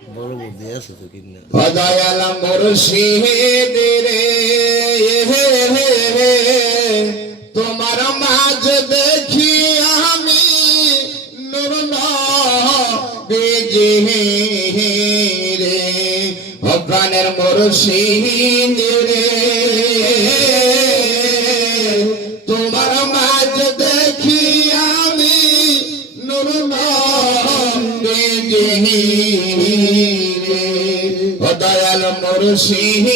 বড় বুদ্ধি আছে তো কিনা দয়াল মুর্শিদ রে তোমার মাঝ দেখি আমি নূর নবীজি রে ও প্রাণের মুর্শিদ রে তোমার মাঝ দেখি আমি নূর নবীজি রে ও দয়াল মুর্শিদ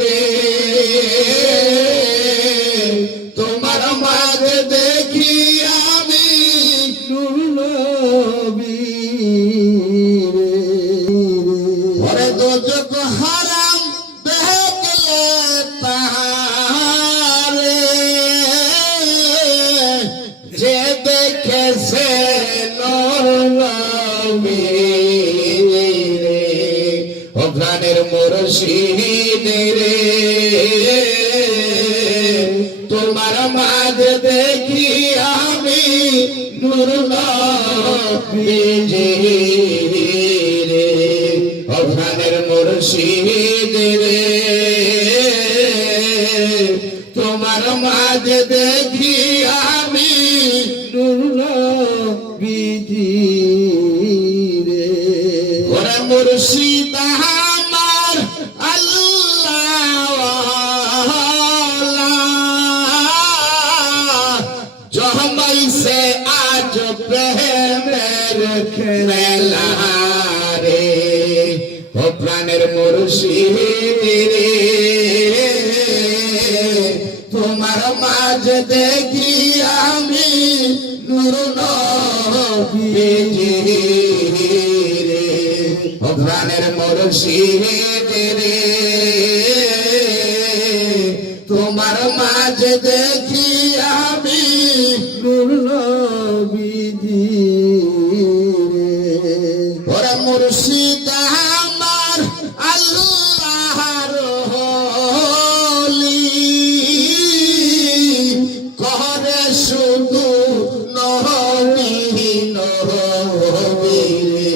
রে তোমার মাঝ দেখি আমি নূর নবী রে ওরে দোজখ হারাম দেখলে তাহারে যে দেখেছে নূর নবী রে ও প্রাণের মুর্শিদ রে তোমার মাঝ দেখি আমি নূর নবীজি রে ও প্রাণের মুর্শিদ রে তোমার মাঝ দেখি আমি নূর নবীজি রে ওরে মুর্শিদ আমার জহমাইছে আজ প্রেমের খেলা রে ও প্রাণের মুর্শিদ রে তোমার মাঝ দেখি আমি নূর নবীজি রে ও প্রাণের মুর্শিদ রে তোমার মাঝ দেখি আমি নূর নবীজি রে ওরে মুর্শিদ আমার আল্লাহর ওলি করে শুধু নবী নবী রে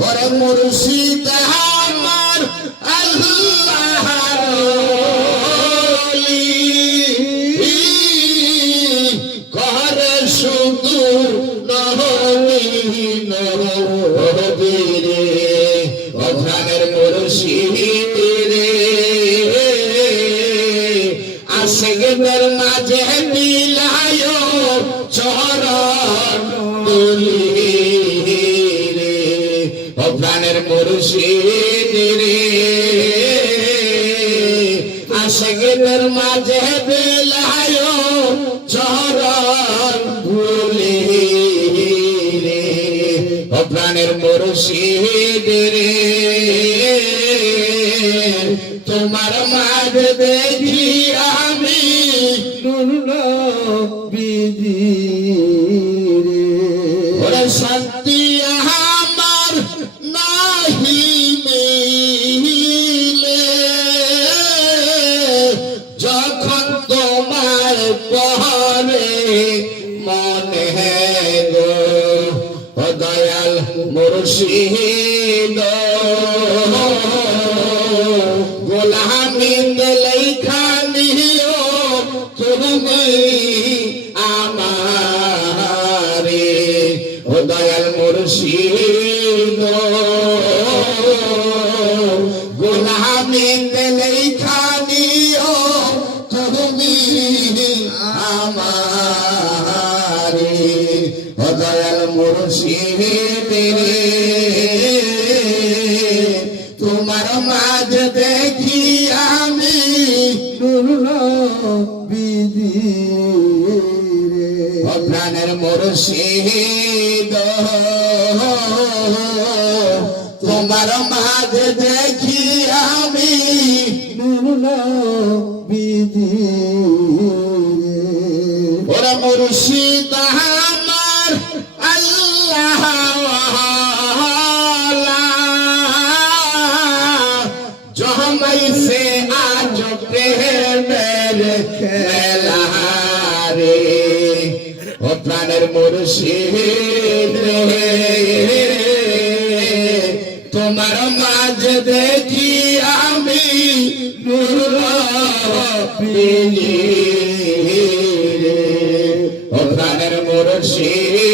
ওরে মুর্শিদ আমার আল্লাহর ওলি করে শুধু নবী নবী রে ও প্রাণের মুর্শিদ রে আশিকদের মাঝে বিলায় চরণ তুলি রে ও প্রাণের মুর্শিদ রে আশিকদের মাঝে বিলায় চরণ তুলি রে ও প্রাণের মুর্শিদ রে তোমার মাঝ দেখি আমি নূর নবীজি রে ওরে শান্তি আমার নাহি মিলে যখন তোমার পরে মনে গো ও দয়াল মুর্শিদ গোলামি লেখা নিও তুমি আমারে ও দয়াল মুর্শিদ গোলামি লেখা নিও তুমি আমারে ও দয়াল মুর্শিদ রে তোমার মাঝ দেখি আমি নূর নবীজি রে ও প্রাণের মুর্শিদ তোমার মাঝ দেখি আমি নূর নবীজি রে ওরে মুর্শিদ আমার আল্লাহ জহমাইছে আজ প্রেমের খেলা রে ও প্রাণের মুর্শিদ রে তোমার মাঝে দেখি আমি নূর ও প্রাণের মুর্শিদ